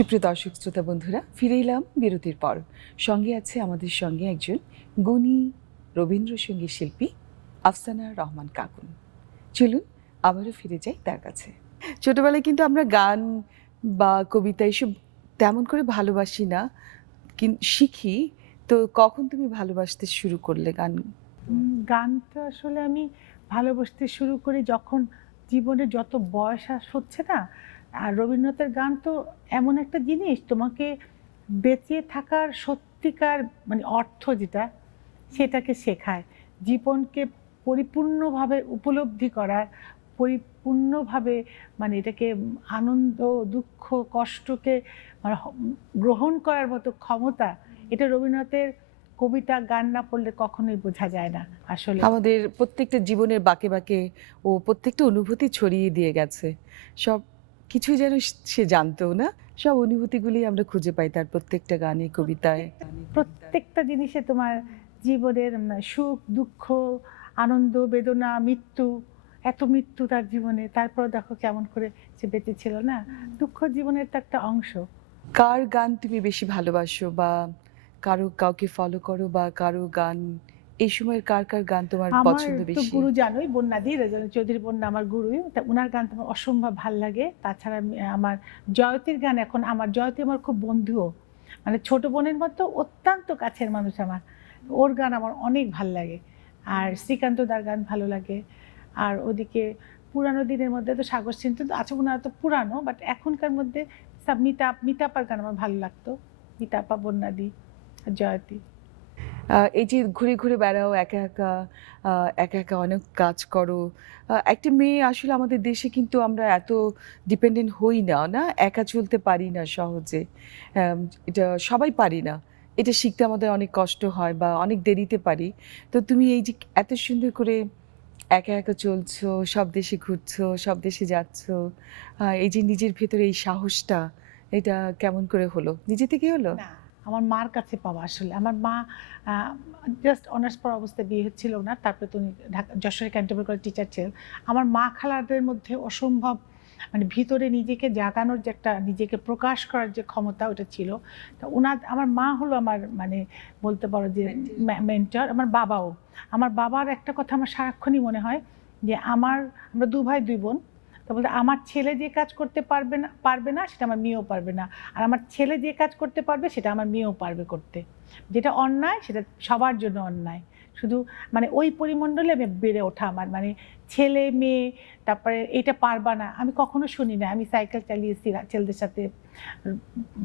সুপ্রিয় দর্শক শ্রোতা বন্ধুরা, ফিরে এলাম বিরতির পর। সঙ্গে আছে আমাদের সঙ্গে একজন গুণী রবীন্দ্রসঙ্গীত শিল্পী আফসানা রহমান কাকুন। চলুন আবারও ফিরে যাই তার কাছে। ছোটবেলায় কিন্তু আমরা গান বা কবিতা এসব তেমন করে ভালোবাসি না, শিখি। তো কখন তুমি ভালোবাসতে শুরু করলে গান? গানটা আসলে আমি ভালোবাসতে শুরু করি যখন জীবনে যত বয়স হচ্ছে না। আর রবীন্দ্রনাথের গান তো এমন একটা জিনিস তোমাকে বেঁচে থাকার সত্যিকার মানে অর্থ যেটা সেটাকে শেখায়। জীবনকে পরিপূর্ণভাবে উপলব্ধি করার, পরিপূর্ণভাবে মানে এটাকে আনন্দ, দুঃখ, কষ্টকে মানে গ্রহণ করার মতো ক্ষমতা, এটা রবীন্দ্রনাথের কবিতা, গান না পড়লে কখনোই বোঝা যায় না আসলে। আমাদের প্রত্যেকটা জীবনের বাঁকে বাঁকে ও প্রত্যেকটা অনুভূতি ছড়িয়ে দিয়ে গেছে। সব কিছুই যেন সে জানতো না। সব অনুভূতিগুলি আমরা খুঁজে পাই তার প্রত্যেকটা গানে, কবিতায়। প্রত্যেকটা জিনিসে তোমার জীবনের সুখ, দুঃখ, আনন্দ, বেদনা, মৃত্যু, এত মৃত্যু তার জীবনে। তারপর দেখো কেমন করে সে বেঁচে ছিল না? দুঃখ জীবনের তো একটা অংশ। কার গান তুমি বেশি ভালোবাসো, বা কাউকে ফলো করো, বা কারো গান এই সময়ের কার গান তোমার আমার পছন্দ তো বেশি? গুরু জানোই, বন্যাদি রাজা চৌধুরী বন্যা আমার গুরুই। তা উনার গান তো আমার অসম্ভব ভাল লাগে। তাছাড়া আমার জয়তীর গান, এখন আমার জয়তী আমার খুব বন্ধুও। মানে ছোট বোনের মতো অত্যন্ত কাছের মানুষ আমার। ওর গান আমার অনেক ভাল লাগে। আর শ্রীকান্ত দার গান ভালো লাগে। আর ওদিকে পুরানো দিনের মধ্যে তো সাগর সিং তো আছে, ওনারা তো পুরানো, বাট এখনকার মধ্যে সব মিতাপার গান আমার ভালো লাগতো। মিতাপা, বন্যাদি, আর জয়তী। এই যে ঘুরে ঘুরে বেড়াও একা একা, একা একা অনেক কাজ করো। একটা মেয়ে আসলে আমাদের দেশে কিন্তু আমরা এত ডিপেন্ডেন্ট হই না, না? একা চলতে পারি না সহজে। আম এটা সবাই পারি না। এটা শিখতে আমাদের অনেক কষ্ট হয় বা অনেক দেরিতে পারি। তো তুমি এই যে এত সুন্দর করে একা একা চলছো, সব দেশে ঘুরছো, সব দেশে যাচ্ছো। এই যে নিজের ভেতরে এই সাহসটা, এটা কেমন করে হলো? নিজে থেকেই হলো? না, আমার মার কাছে পাওয়া আসলে। আমার মা আ জাস্ট অনার্স পড়া অবস্থায় বিয়ে হচ্ছিল উনার। তারপরে তো উনি যশোরে ক্যান্টনমেন্ট কলেজে টিচার ছিলেন। আমার মা খালাদের মধ্যে অসম্ভব মানে ভিতরে নিজেকে জাগানোর যে একটা, নিজেকে প্রকাশ করার যে ক্ষমতা, ওটা ছিল। তো আমার মা হলো আমার মানে বলতে পারো যে মেন্টর। আমার বাবাও। আমার বাবার একটা কথা আমার সারাক্ষণই মনে হয় যে আমরা ২ ভাই ২ বোন। তো বলতে আমার ছেলে যে কাজ করতে পারবে না সেটা আমার মেয়েও পারবে না। আর আমার ছেলে যে কাজ করতে পারবে সেটা আমার মেয়েও পারবে করতে। যেটা অন্যায় সেটা সবার জন্য অন্যায়। শুধু মানে ওই পরিমণ্ডলে আমি বেড়ে ওঠা আমার মানে ছেলে, মেয়ে, তারপরে এইটা পারবা না আমি কখনো শুনি না। আমি সাইকেল চালিয়েছি ছেলেদের সাথে,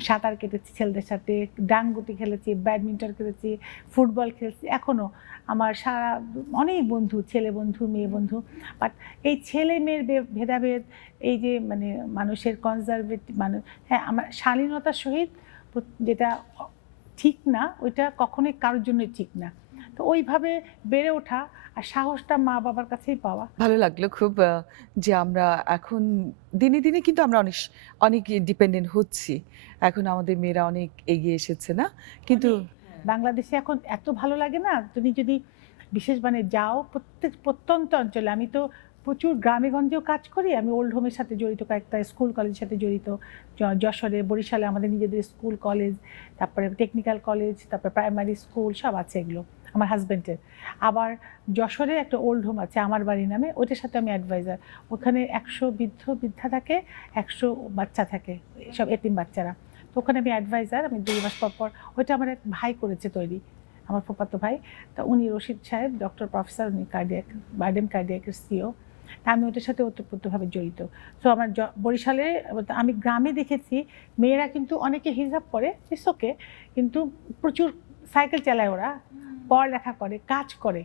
সাঁতার কেটেছি ছেলেদের সাথে, ডাংগুটি খেলেছি, ব্যাডমিন্টন খেলেছি, ফুটবল খেলছি। এখনও আমার অনেক বন্ধু, ছেলে বন্ধু, মেয়ে বন্ধু। বাট এই ছেলে মেয়ের ভেদাভেদ, এই যে মানে মানুষের মানুষ, হ্যাঁ, আমার শালীনতার সহিত যেটা ঠিক না, ওইটা কখনোই কারোর জন্যই ঠিক না। তো ওইভাবে বেড়ে ওঠা আর সাহসটা মা বাবার কাছেই পাওয়া। ভালো লাগলো খুব, যে আমরা এখন দিনে দিনে কিন্তু আমরা অনেক ডিপেন্ডেন্ট হচ্ছি। এখন আমাদের মেয়েরা অনেক এগিয়ে এসেছে, না? কিন্তু বাংলাদেশে এখন এত ভালো লাগে না, তুমি যদি বিশেষ মানে যাও প্রত্যন্ত অঞ্চলে। আমি তো প্রচুর গ্রামে গঞ্জেও কাজ করি। আমি ওল্ড হোমের সাথে জড়িত, কয়েকটা স্কুল কলেজের সাথে জড়িত। যশোরে, বরিশালে আমাদের নিজেদের স্কুল কলেজ, তারপরে টেকনিক্যাল কলেজ, তারপরে প্রাইমারি স্কুল সব আছে এগুলো আমার হাজব্যান্ডের। আবার যশোরে একটা ওল্ড হোম আছে আমার বাড়ি নামে, ওইটার সাথে আমি অ্যাডভাইজার। ওখানে ১০০ বৃদ্ধা থাকে, ১০০ বাচ্চা থাকে, সব এতিম বাচ্চারা। তো ওখানে আমি অ্যাডভাইজার। আমি ২ মাস পর পর, ওইটা আমার এক ভাই করেছে তৈরি, আমার ফুফাতো ভাই। তা উনি রশিদ সাহেব, ডক্টর প্রফেসর, উনি বারডেম কার্ডিয়াকের সিও। তা আমি ওটার সাথে ওতপ্রোতভাবে জড়িত। সো আমার বরিশালে আমি গ্রামে দেখেছি মেয়েরা কিন্তু অনেকে হিজাব পরে, ইটস ওকে, কিন্তু প্রচুর সাইকেল চালায় ওরা, পড়ালেখা করে, কাজ করে।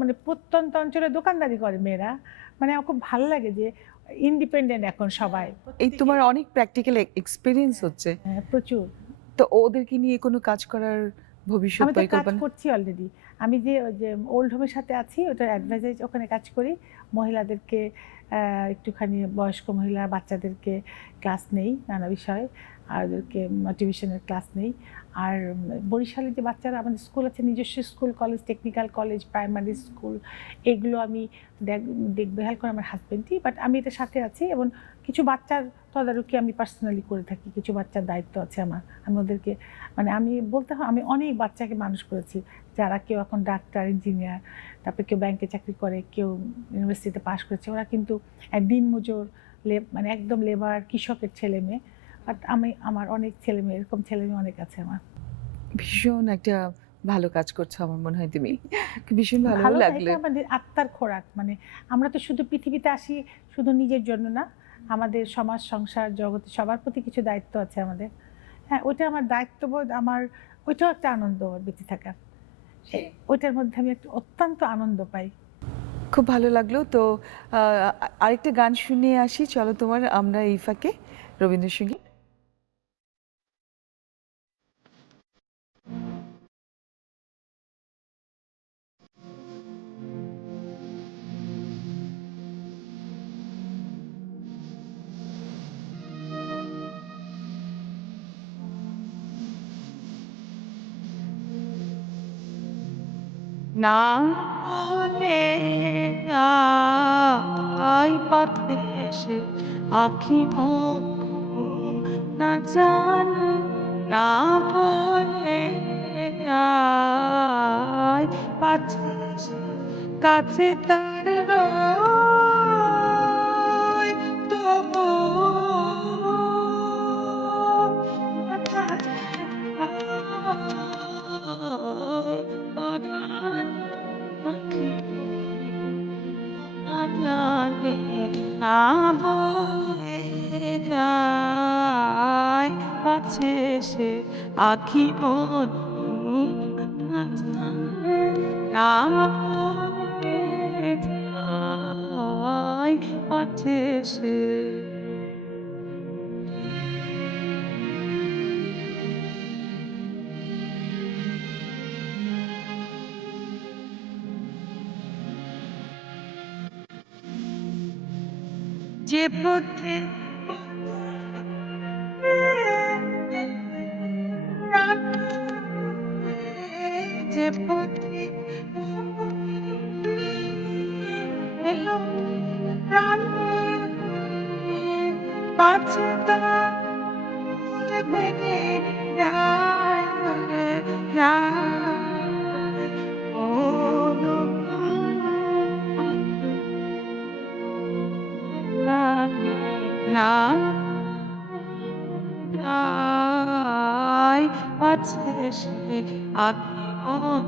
মানে প্রত্যন্ত অঞ্চলে দোকানদারি করে মেয়েরা। মানে আমার খুব ভালো লাগে যে ইন্ডিপেন্ডেন্ট এখন সবাই এই প্রত্যেকে। তোমার অনেক প্র্যাকটিক্যাল এক্সপেরিয়েন্স হচ্ছে। হ্যাঁ, প্রচুর। তো ওদেরকে নিয়ে কোনো কাজ করার ভবিষ্যৎ আমি তো কাজ পরিকল্পনা? করছি অলরেডি। আমি যে ওই যে ওল্ড হোমের সাথে আছি, ওটার অ্যাডভাইজার ওখানে কাজ করি। মহিলাদেরকে একটুখানি বয়স্ক মহিলা বাচ্চাদেরকে ক্লাস নেই নানা বিষয়ে। আর ওদেরকে মোটিভেশনের ক্লাস নেই। আর বরিশালে যে বাচ্চারা আমাদের স্কুল আছে, নিজস্ব school, college, technical college, primary school, এগুলো আমি দেখভাল করে আমার হাজবেন্ডই, বাট আমি এটার সাথে আছি এবং কিছু বাচ্চার তদারকি আমি পার্সোনালি করে থাকি। কিছু বাচ্চার দায়িত্ব আছে আমার। আমি ওদেরকে মানে আমি বলতে হয় আমি অনেক বাচ্চাকে মানুষ করেছি, যারা কেউ এখন ডাক্তার, ইঞ্জিনিয়ার, তারপরে কেউ ব্যাংকে চাকরি করে, কেউ ইউনিভার্সিটিতে পাশ করেছে। ওরা কিন্তু দিনমজুর, মানে একদম লেবার, কৃষকের ছেলে মেয়ে। বাট আমার অনেক ছেলে মেয়ে, এরকম ছেলে মেয়ে অনেক আছে আমার। ভীষণ একটা ভালো কাজ করছো আমার মনে হয় তুমি। ভীষণ ভালো ভালো না, লাগলো। এটা আমাদের আত্মার খোরাক। মানে আমরা তো শুধু পৃথিবীতে আসি শুধু নিজের জন্য না, আমাদের সমাজ, সংসার, জগতে সবার প্রতি কিছু দায়িত্ব আছে আমাদের। হ্যাঁ, ওইটা আমার দায়িত্ববোধ, আমার ওইটাও একটা আনন্দ আমার বেঁচে থাকার। ওইটার মধ্যে আমি একটা অত্যন্ত আনন্দ পাই। খুব ভালো লাগলো। তো আরেকটা গান শুনিয়ে আসি চলো তোমার আমরা এই ফাঁকে রবীন্দ্রসঙ্গীত। না বলে আই পথে এসে আঁখি মুখ না জানো না বলে আয় পাছে এসে কাছে তার রয় তবু না বলে যায় কাছে সে আখি মন না বলে যায় কাছে সে যে পথে যে পথে এলো প্রাণ পাছে ভেঙে যায় যায় ও না যায় পাছে সে আপন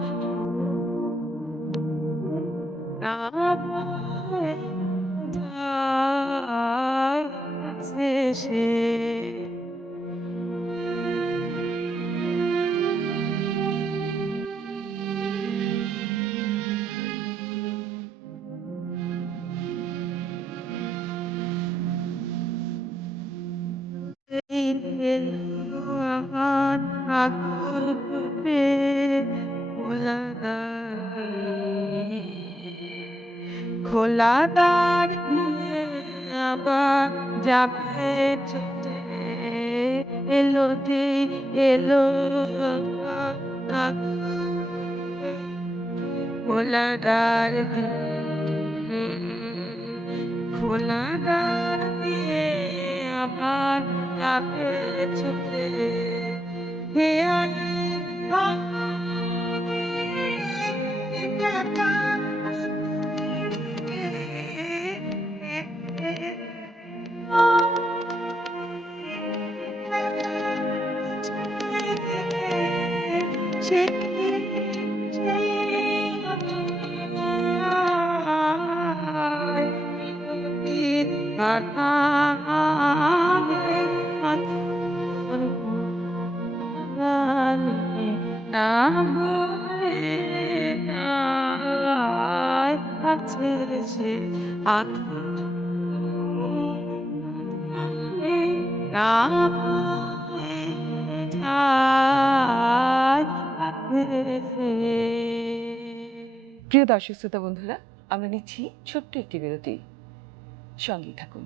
না বলে যায় পাছে সে আগুন পে খোলা খোলা দাঁড়িয়ে আবার যাবে ছুটে এলো যে এলো খোলা দাঁড়িয়ে খোলা দাঁড়িয়ে আবার যাবে ছুটে হে না বলে কাছে সে না বলে কাছে প্রিয় দর্শক শ্রোতা বন্ধুরা, আমরা নিচ্ছি ছোট্ট একটি বিরতি। সঙ্গেই থাকুন।